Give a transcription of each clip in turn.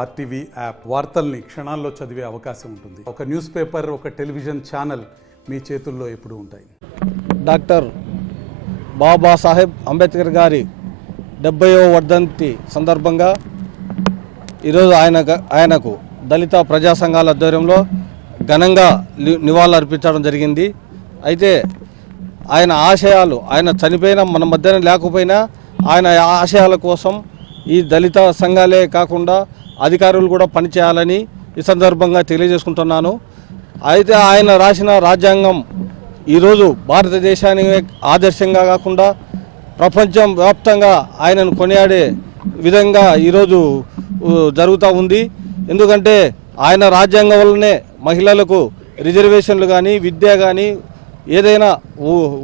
RTV app వార్తల్ని క్షణాల్లో చదివే అవకాశం ఉంటుంది. ఒక న్యూస్ పేపర్, ఒక టెలివిజన్ ఛానల్ మీ చేతుల్లో ఎప్పుడూ ఉంటాయి. డాక్టర్ బాబాసాహెబ్ అంబేద్కర్ గారి 70వ వర్ధంతి సందర్భంగా ఈరోజు ఆయనకు దళిత ప్రజా సంఘాల ఆధ్వర్యంలో ఘనంగా నివాళులు అర్పించడం జరిగింది. అయితే ఆయన ఆశయాలు, ఆయన చనిపోయినా మన మధ్యన లేకపోయినా ఆయన ఆశయాల కోసం ఈ దళిత సంఘాలే కాకుండా అధికారులు కూడా పనిచేయాలని ఈ సందర్భంగా తెలియజేసుకుంటున్నాను. అయితే ఆయన రాసిన రాజ్యాంగం ఈరోజు భారతదేశానికి ఆదర్శంగా కాకుండా ప్రపంచం వ్యాప్తంగా ఆయనను కొనియాడే విధంగా ఈరోజు జరుగుతూ ఉంది. ఎందుకంటే ఆయన రాజ్యాంగం వల్లనే మహిళలకు రిజర్వేషన్లు కానీ, విద్య కానీ, ఏదైనా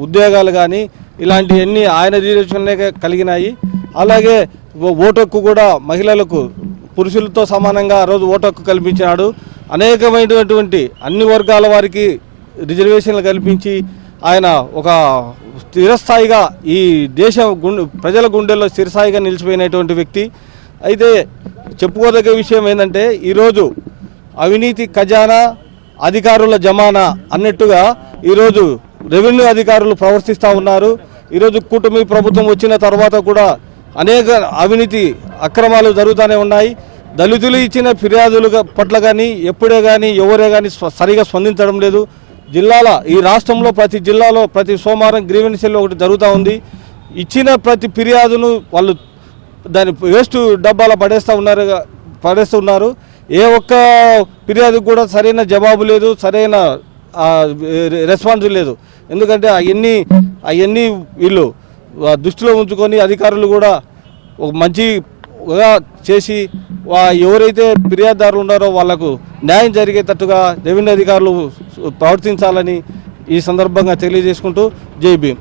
ఉద్యోగాలు కానీ ఇలాంటివన్నీ ఆయన రిజర్వేషన్లే కలిగినాయి. అలాగే ఓటు హక్కు కూడా మహిళలకు పురుషులతో సమానంగా ఆ రోజు ఓటు హక్కు కల్పించినాడు. అనేకమైనటువంటి అన్ని వర్గాల వారికి రిజర్వేషన్లు కల్పించి ఆయన ఒక స్థిరస్థాయిగా ఈ దేశ ప్రజల గుండెల్లో స్థిరస్థాయిగా నిలిచిపోయినటువంటి వ్యక్తి. అయితే చెప్పుకోదగ్గ విషయం ఏంటంటే ఈరోజు అవినీతి ఖజానా అధికారుల జమానా అన్నట్టుగా ఈరోజు రెవెన్యూ అధికారులు ప్రవర్తిస్తూ ఉన్నారు. ఈరోజు కూటమి ప్రభుత్వం వచ్చిన తర్వాత కూడా అనేక అవినీతి అక్రమాలు జరుగుతూనే ఉన్నాయి. దళితులు ఇచ్చిన ఫిర్యాదుల పట్ల కానీ ఎప్పుడే కానీ ఎవరే కానీ సరిగా స్పందించడం లేదు. ఈ రాష్ట్రంలో ప్రతి జిల్లాలో ప్రతి సోమవారం గ్రీవెన్స్ సెల్ ఒకటి జరుగుతూ ఉంది. ఇచ్చిన ప్రతి ఫిర్యాదును వాళ్ళు దాని వేస్ట్ డబ్బాలో పడేస్తున్నారు. ఏ ఒక్క ఫిర్యాదుకు కూడా సరైన జవాబు లేదు, సరైన రెస్పాన్స్ లేదు. ఎందుకంటే అవన్నీ వీళ్ళు దృష్టిలో ఉంచుకొని అధికారులు కూడా ఒక మంచిగా చేసి ఎవరైతే ఫిర్యాదుదారులు ఉన్నారో వాళ్లకు న్యాయం జరిగేటట్టుగా రెవెన్యూ అధికారులు ప్రవర్తించాలని ఈ సందర్భంగా తెలియజేసుకుంటూ జై భీమ్.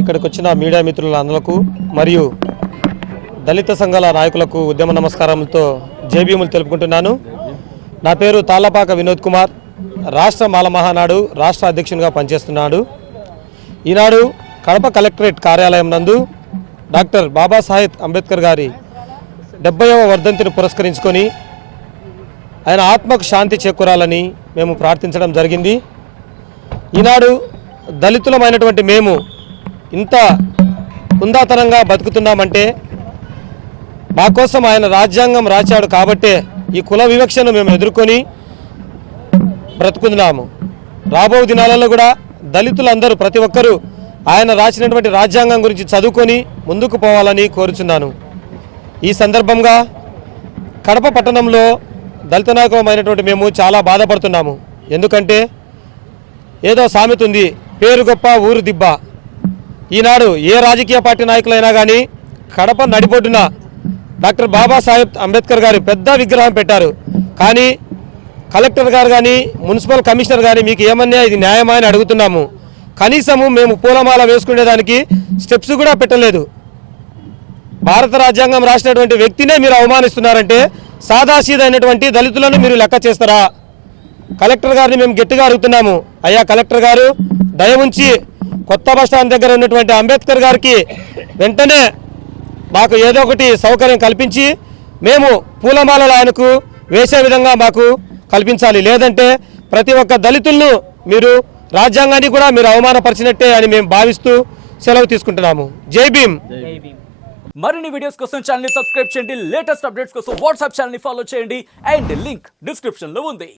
ఇక్కడికి వచ్చిన మీడియా మిత్రులందరికీ మరియు దళిత సంఘాల నాయకులకు ఉద్యమ నమస్కారాలతో జై భీములు తెలుపుకుంటున్నాను. నా పేరు తాళ్లపాక వినోద్ కుమార్, రాష్ట్ర మాల మహానాడు రాష్ట్ర అధ్యక్షునిగా పనిచేస్తున్నాడు. ఈనాడు కడప కలెక్టరేట్ కార్యాలయం నందు డాక్టర్ బాబాసాహెబ్ అంబేద్కర్ గారి 70వ వర్ధంతిని పురస్కరించుకొని ఆయన ఆత్మకు శాంతి చేకూరాలని మేము ప్రార్థించడం జరిగింది. ఈనాడు దళితులమైనటువంటి మేము ఇంత హుందాతనంగా బతుకుతున్నామంటే మా కోసం ఆయన రాజ్యాంగం రాశాడు కాబట్టే ఈ కుల వివక్షను మేము ఎదుర్కొని బ్రతుకుతున్నాము. రాబో దినాలలో కూడా దళితులందరూ ప్రతి ఒక్కరూ ఆయన రాసినటువంటి రాజ్యాంగం గురించి చదువుకొని ముందుకు పోవాలని కోరుచున్నాను. ఈ సందర్భంగా కడప పట్టణంలో దళిత నాయకులమైనటువంటి మేము చాలా బాధపడుతున్నాము. ఎందుకంటే ఏదో సామెత ఉంది, పేరు గొప్ప ఊరు దిబ్బ. ఈనాడు ఏ రాజకీయ పార్టీ నాయకులైనా కానీ కడప నడిబొడ్డున డాక్టర్ బాబాసాహెబ్ అంబేద్కర్ గారు పెద్ద విగ్రహం పెట్టారు. కానీ కలెక్టర్ గారు కానీ మున్సిపల్ కమిషనర్ కానీ మీకు ఏమన్నా ఇది న్యాయమా అని అడుగుతున్నాము. కనీసము మేము పూలమాల వేసుకునేదానికి స్టెప్స్ కూడా పెట్టలేదు. భారత రాజ్యాంగం రాసినటువంటి వ్యక్తినే మీరు అవమానిస్తున్నారంటే సాదాసీదైనటువంటి దళితులను మీరు లెక్క చేస్తారా? కలెక్టర్ గారిని మేము గట్టిగా అడుగుతున్నాము, అయ్యా కలెక్టర్ గారు దయ ఉంచి కొత్త బస్టాండ్ దగ్గర ఉన్నటువంటి అంబేద్కర్ గారికి వెంటనే మాకు ఏదో ఒకటి సౌకర్యం కల్పించి మేము పూలమాలలు ఆయనకు వేసే విధంగా మాకు కల్పించాలి. లేదంటే ప్రతి ఒక్క దళితులను మీరు రాజ్యాంగాన్ని కూడా మీరు అవమానపరిచినట్టే అని మేము భావిస్తూ సెలవు తీసుకుంటున్నాము. జై భీమ్. మరిన్ని వీడియోస్ కోసం ఛానల్ ని సబ్స్క్రైబ్ చేయండి. లేటెస్ట్ అప్డేట్స్ కోసం వాట్సాప్ ఛానల్ ని ఫాలో చేయండి. అండ్ లింక్ డిస్క్రిప్షన్ లో ఉంది.